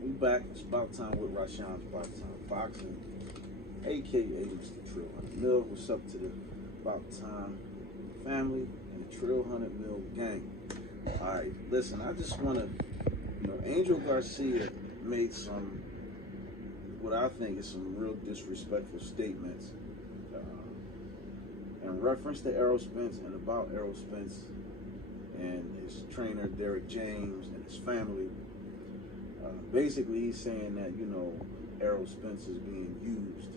We back. It's about time with Rashawn's About Time Boxing, aka Mr. Trill 100 Mil. What's up to the About Time family and the Trill 100 Mil gang? Alright, listen, I just want to, Angel Garcia made some, what I think is some real disrespectful statements in reference to Errol Spence and about Errol Spence and his trainer Derek James and his family. Basically, he's saying that, Errol Spence is being used,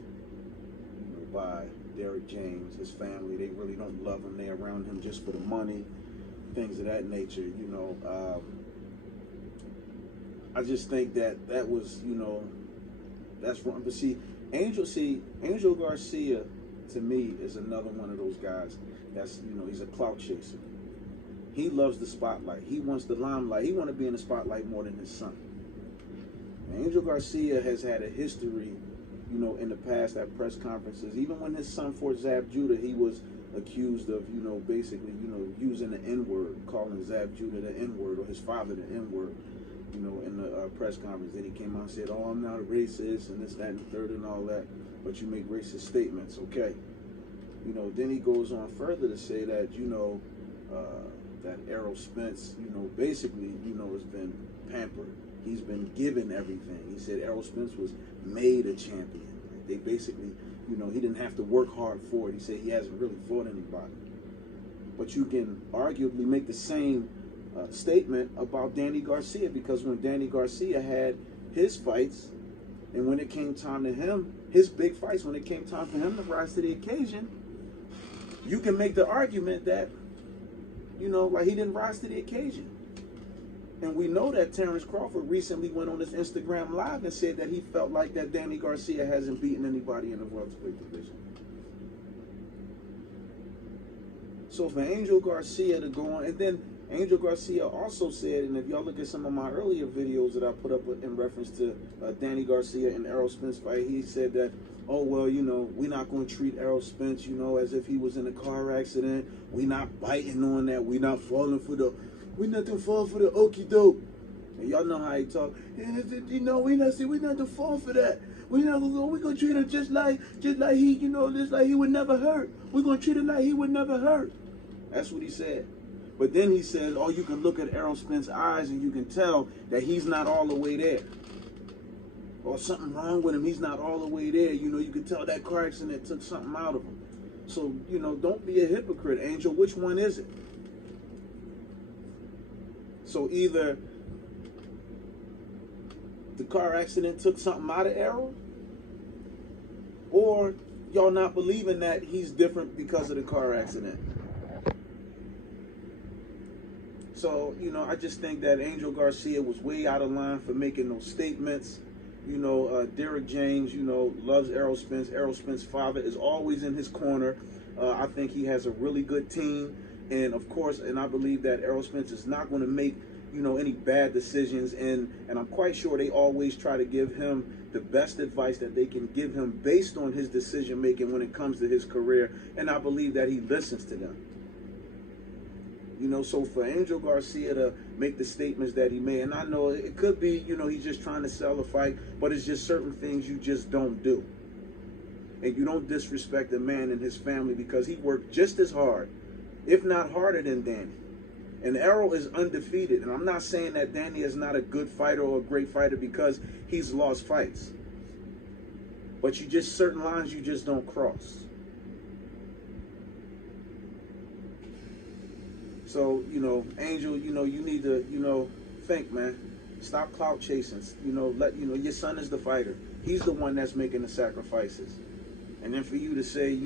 by Derek James, his family. They really don't love him. They're around him just for the money, things of that nature, I just think that that was, that's wrong. But Angel Garcia, to me, is another one of those guys that's, he's a clout chaser. He loves the spotlight. He wants the limelight. He wants to be in the spotlight more than his son. Angel Garcia has had a history, in the past at press conferences. Even when his son fought Zab Judah, he was accused of, basically, using the N-word, calling Zab Judah the N-word, or his father the N-word, in the press conference. Then he came out and said, oh, I'm not a racist, and this, that, and the third, and all that, but you make racist statements, okay. Then he goes on further to say that, that Errol Spence, basically, has been pampered. He's been given everything. He said Errol Spence was made a champion. They basically, he didn't have to work hard for it. He said he hasn't really fought anybody. But you can arguably make the same statement about Danny Garcia, because when Danny Garcia had his fights, and when it came time to him, his big fights, when it came time for him to rise to the occasion, you can make the argument that, like he didn't rise to the occasion. And we know that Terrence Crawford recently went on his Instagram Live and said that he felt like that Danny Garcia hasn't beaten anybody in the welterweight division. So for Angel Garcia to go on, and then Angel Garcia also said, and if y'all look at some of my earlier videos that I put up in reference to Danny Garcia and Errol Spence fight, he said that, oh, well, we're not going to treat Errol Spence, as if he was in a car accident. We're not biting on that. We're not falling for the... We not to fall for the okie doke. And y'all know how he talk. We not to fall for that. We gonna treat him just like he, just like he would never hurt. We're gonna treat him like he would never hurt. That's what he said. But then he said, oh, you can look at Errol Spence's eyes and you can tell that he's not all the way there. Or something wrong with him. He's not all the way there. You can tell that car accident took something out of him. So, don't be a hypocrite, Angel. Which one is it? So either the car accident took something out of Errol, or y'all not believing that he's different because of the car accident. So, I just think that Angel Garcia was way out of line for making those statements. Derek James, loves Errol Spence. Errol Spence's father is always in his corner. I think he has a really good team. And of course, and I believe that Errol Spence is not going to make, any bad decisions. And I'm quite sure they always try to give him the best advice that they can give him based on his decision making when it comes to his career. And I believe that he listens to them. So for Angel Garcia to make the statements that he made, and I know it could be, he's just trying to sell a fight, but it's just certain things you just don't do. And you don't disrespect a man and his family because he worked just as hard, if not harder than Danny. And Errol is undefeated. And I'm not saying that Danny is not a good fighter or a great fighter because he's lost fights. But certain lines you just don't cross. So, Angel, you need to, think, man. Stop clout chasing. Your son is the fighter. He's the one that's making the sacrifices. And then for you to say,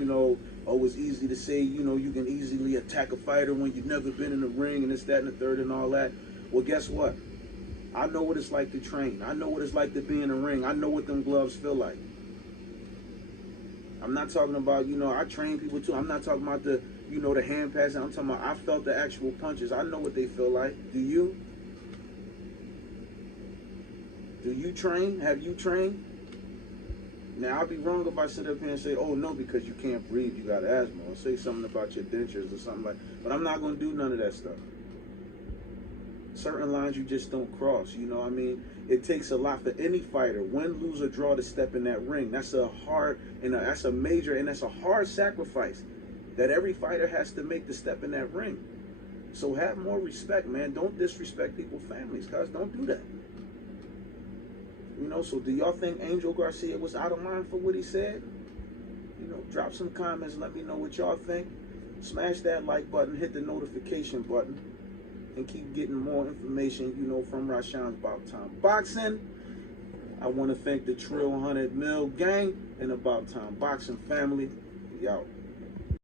oh, it's easy to say, you can easily attack a fighter when you've never been in the ring and this, that, and the third and all that. Well, guess what? I know what it's like to train. I know what it's like to be in the ring. I know what them gloves feel like. I'm not talking about, I train people too. I'm not talking about the, the hand passing. I'm talking about I felt the actual punches. I know what they feel like. Do you? Do you train? Have you trained? Now, I'd be wrong if I sit up here and say, oh, no, because you can't breathe, you got asthma, or say something about your dentures or something like that. But I'm not going to do none of that stuff. certain lines you just don't cross. You know what I mean? It takes a lot for any fighter, win, lose, or draw, to step in that ring. That's a hard, and that's a major, and that's a hard sacrifice that every fighter has to make to step in that ring. So have more respect, man. Don't disrespect people's families, guys. Don't do that. You know, so do y'all think Angel Garcia was out of line for what he said? You know, drop some comments. Let me know what y'all think. Smash that like button. Hit the notification button. And keep getting more information, you know, from Rashawn's About Time Boxing. I want to thank the Trill 100 Mil gang and About Time Boxing family. We out.